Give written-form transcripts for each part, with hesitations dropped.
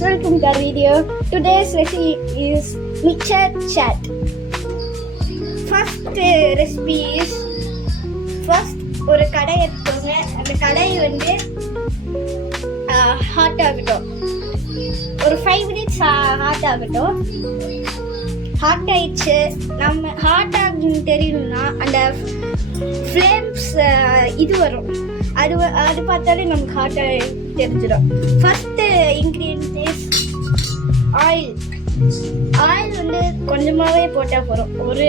welcome to our video. Today's recipe is mixture chat. First recipe is ஒரு கடாய் எடுத்துக்கோங்க. அந்த கடாய் வந்து ஹாட் ஆகட்டும். ஒரு 5 minutes ஹாட் ஆகட்டும். ஹாட் ஆயிடுச்சு. நம்ம ஹாட் ஆகுன்னு தெரியணும்னா அந்த ஃப்ளேம்ஸ் இது வரும். அது பார்த்தாலே நமக்கு ஹாட் தெரிஞ்சிடும். First ingredient is oil. Oil வந்து கொஞ்சமாகவே போட்டால் போகிறோம். ஒரு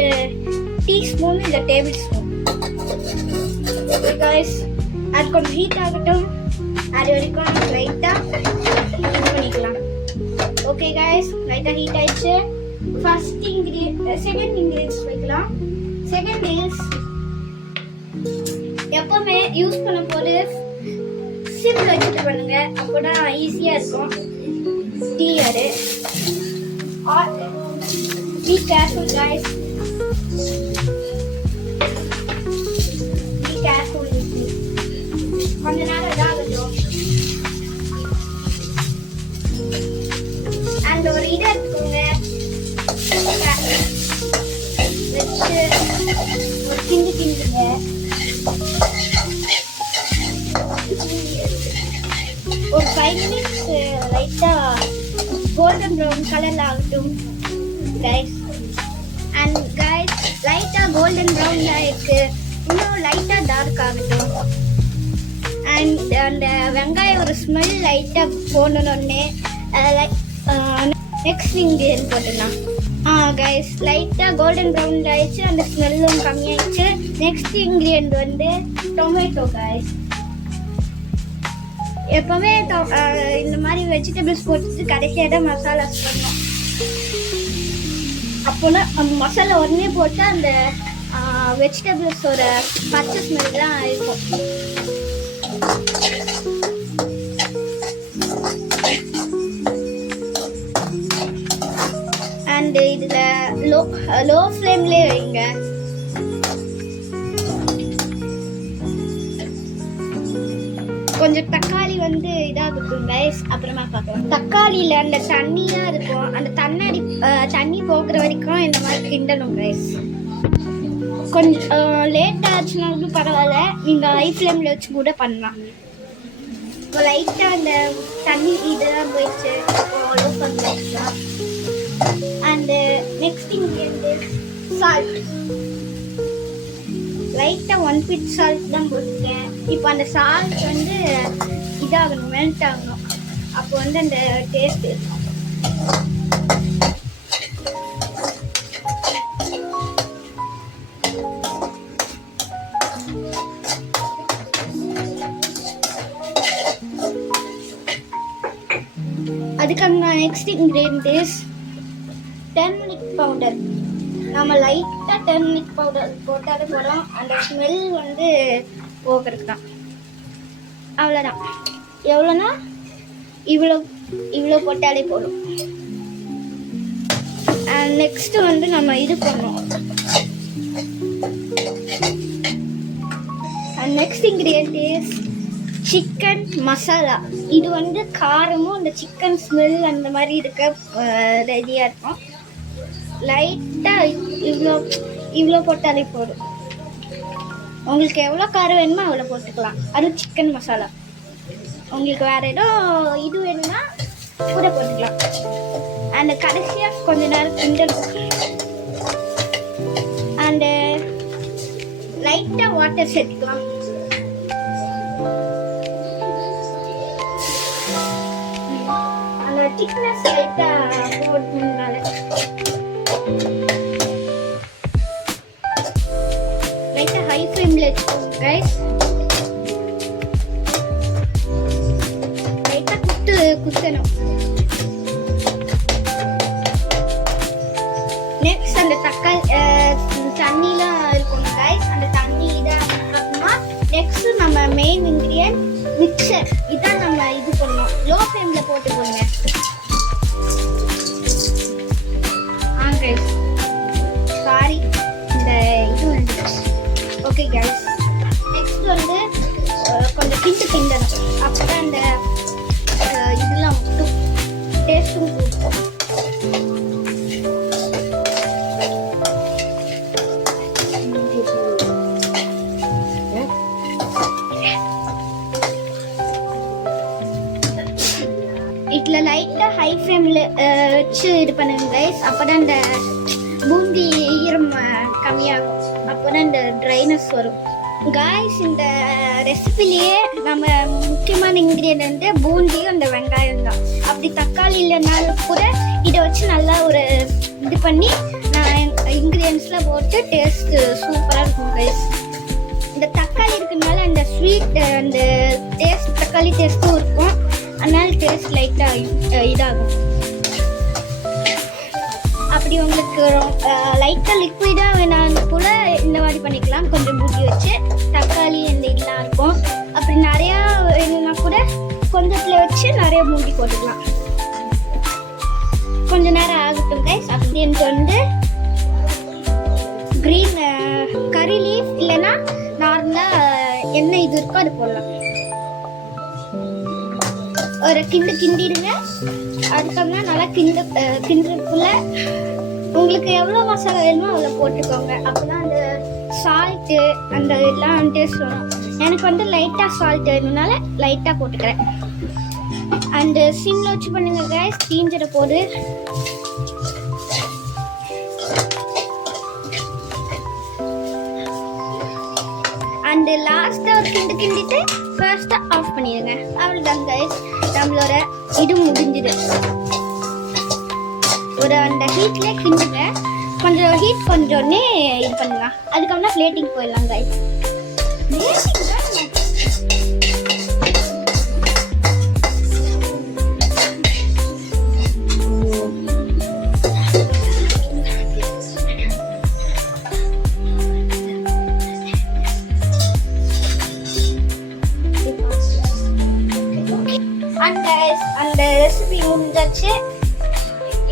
டீஸ்பூன் இல்லை டேபிள் ஸ்பூன். கைஸ் அது கொஞ்சம் ஹீட் ஆகட்டும். அது வரைக்கும் லைட்டாக இது பண்ணிக்கலாம். ஓகே கைஸ், லைட்டாக ஹீட் ஆயிடுச்சு. ஃபர்ஸ்ட் செகண்ட் இன்க்ரீடியன்ஸ் வைக்கலாம். செகண்ட் இஸ் எப்பவுமே யூஸ் பண்ண போது சிம்ல வச்சுட்டு பண்ணுங்க. அப்போதான் ஈஸியா இருக்கும். டீயரு be careful guys, be careful. கொஞ்ச நேரம் இதாகட்டும். அண்ட் ஒரு இதை எடுத்துக்கோங்க. வச்சு ஒரு கிண்டுங்க. ஒரு 5 minutes லைட்டாக கோல்டன் ப்ரௌன் கலரில் ஆகட்டும் கைஸ். அண்ட் கைஸ் லைட்டாக கோல்டன் ப்ரௌனில் இருக்கு. இன்னும் லைட்டாக டார்க் ஆகட்டும். அண்ட் அந்த வெங்காயம் ஒரு ஸ்மெல் லைட்டாக போனோடனே நெக்ஸ்ட் இன்க்ரீடியன்ட் போட்டுடலாம். கைஸ் லைட்டாக கோல்டன் ப்ரௌனில் ஆயிடுச்சு. அந்த ஸ்மெல்லும் கம்மியாயிடுச்சு. நெக்ஸ்ட் இன்க்ரீடியன்ட் வந்து டொமேட்டோ கைஸ். எப்பவுமே இந்த மாதிரி வெஜிடபிள்ஸ் போட்டு கடைசியாக தான் மசாலாஸ் பண்ணோம். அப்போனா அந்த மசாலா உடனே போட்டு அந்த வெஜிடபிள்ஸோட பச்சை ஸ்மெல் தான் இருக்கும். அண்ட் இதில் லோ ஃப்ளேம்லேயே வைங்க. கொஞ்சம் தக்காளி வந்து இதாகட்டும் கைஸ், அப்புறமா பார்க்கலாம். தக்காளியில் அந்த தண்ணியாக இருக்கும். அந்த தண்ணி போகிற வரைக்கும் இந்த மாதிரி கிண்டணும் கைஸ். கொஞ்சம் லேட் ஆச்சுனாலும் பரவாயில்ல, நீங்கள் ஹை ஃப்ளேமில் வச்சு கூட பண்ணலாம். இப்போ லைட்டாக அந்த தண்ணி இதெல்லாம் போயிடுச்சு. லோ பண்ணி வச்சுக்கலாம். And next ingredient salt. லைட்டாக 1 pinch சால்ட் தான் போட்டுருக்கேன். இப்போ அந்த சால்ட் வந்து இதாகணும், மெல்ட் ஆகணும். அப்போ வந்து அந்த டேஸ்ட் இருக்கும். அதுக்காக next ingredient is turmeric powder. நம்ம லைட்டாக டர்மரிக் பவுடர் போட்டாலே போகிறோம். அந்த ஸ்மெல் வந்து போகிறதுக்கு தான். அவ்வளோதான். எவ்வளோனா இவ்வளோ போட்டாலே போதும். நெக்ஸ்ட்டு வந்து நம்ம இது பண்ணோம். Next ingredient is chicken masala. இது வந்து காரமும் அந்த சிக்கன் ஸ்மெல் அந்த மாதிரி இருக்க ரெடியாக இருக்கும். லைட்டாக இவ்வளோ போட்டாலே போதும். உங்களுக்கு எவ்வளோ காரம் வேணுமோ அவ்வளோ போட்டுக்கலாம். அது சிக்கன் மசாலா. உங்களுக்கு வேறு ஏதோ இது வேணும்னா கூட போட்டுக்கலாம். அண்ட் கடைசியாக கொஞ்ச நேரம் கிண்டணும். அண்டு லைட்டாக வாட்டர் சேர்த்துக்கலாம். அந்த திக்னஸ் லைட்டாக போட்டதுனால லைட்டாக ஹை ஃப்ளேமில் வச்சுக்கோங்க கைஸ். லைட்டாக குத்தணும். நெக்ஸ்ட் அந்த தண்ணிலாம் இருக்கணும் கைஸ். அந்த தண்ணி இதாகணும்னா நெக்ஸ்ட் நம்ம மெயின் இன்க்ரீடியன்ட் மிக்சர். இதான் நம்ம இது பண்ணணும். லோ ஃப்ளேமில் போட்டு போடுங்க. கைஸ் சாரி, இந்த இது வந்துடுச்சு. ஓகே கைஸ், நெக்ஸ்ட் வந்து கொஞ்சம் கிண்டணும். அப்போ தான் அந்த இதெல்லாம் டேஸ்ட்டும் கொடுக்கும். இதில் லைட்டாக ஹை ஃப்ளேமில் வச்சு இது பண்ணுங்க கைஸ். அப்போ தான் இந்த பூந்தி ஈரம் கம்மியாகும். அப்போ தான் இந்த ட்ரைனஸ் வரும் கைஸ். இந்த ரெசிபிலேயே நம்ம முக்கியமான இன்க்ரீடியன்ட் வந்து பூந்தியும் அந்த வெங்காயம் தான். அப்படி தக்காளி இல்லைனாலும் கூட இதை வச்சு நல்லா ஒரு இது பண்ணி நான் இன்க்ரீடியன்ஸ்லாம் போட்டு டேஸ்ட்டு சூப்பராக இருக்கும் கைஸ். இந்த தக்காளி இருக்கிறதுனால அந்த ஸ்வீட் அந்த டேஸ்ட் தக்காளி டேஸ்ட்டும் இருக்கும். அதனால டேஸ்ட் லைட்டாக இதாகும். அப்படி உங்களுக்கு லைட்டாக லிக்விடாக வேணாலும் கூட இந்த மாதிரி பண்ணிக்கலாம். கொஞ்சம் பூட்டி வச்சு தக்காளி இந்த இதெல்லாம் இருக்கும். அப்படி நிறையா வேணும்னா கூட கொஞ்சத்தில் வச்சு நிறைய பூட்டி போட்டுக்கலாம். கொஞ்ச நேரம் ஆகட்டும் கைஸ். அப்படி எனக்கு வந்து க்ரீன் கறி லீஃப் இல்லைன்னா நார்மலாக என்ன இது இருக்கோ அது போடலாம். ஒரு கிண்டிடுங்க. அதுக்கப்புறம் நல்லா கிண்டுக்குள்ள உங்களுக்கு எவ்வளோ மசாலா வேணுமோ அவ்வளோ போட்டுக்கோங்க. அப்போதான் அந்த சால்ட்டு அந்த எல்லாம் டேஸ்ட் வரும். எனக்கு வந்து லைட்டாக சால்ட் வேணும்னால லைட்டாக போட்டுக்கிறேன். அந்த சிம்ல வச்சு பண்ணுங்க கைஸ், தீஞ்சிட போது. அண்ட் லாஸ்ட்டாக ஒரு கிண்டிட்டு ஃபர்ஸ்ட்டாக ஆஃப் பண்ணிடுங்க. அவ்வளோதான் கைஸ், நம்மளோட இது முடிஞ்சுது. ஒரு அந்த ஹீட்லேயே கிண்டுங்க. கொஞ்சம் ஹீட் கொஞ்சோடனே இது பண்ணலாம். அதுக்கப்புறம் பிளேட்டிங் போயிடலாம் கைஸ். அந்த ரெசிபி முடிஞ்சாச்சு.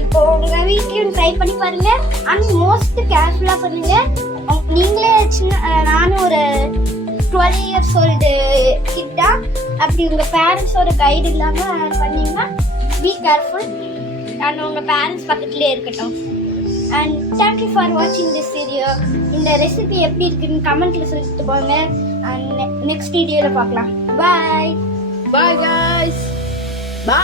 இப்போ உங்க வீட்லயும் ட்ரை பண்ணி பாருங்க. அண்ட் மோஸ்ட் கேர்ஃபுல்லா பண்ணுங்க. நீங்களே நானும் ஒரு 12 years old கிட்டா அப்படி உங்க பேரண்ட்ஸோட கைடு இல்லாம பண்ணீங்கன்னா பி கேர்ஃபுல். அண்ட் உங்க பேரண்ட்ஸ் பக்கத்துலேயே இருக்கட்டும். அண்ட் தேங்க்யூ ஃபார் வாட்சிங் திஸ் வீடியோ. இந்த ரெசிபி எப்படி இருக்குன்னு கமெண்ட்ல சொல்லிட்டு போங்க. அண்ட் நெக்ஸ்ட் வீடியோவில் பார்க்கலாம். பாய். Bye guys. Bye.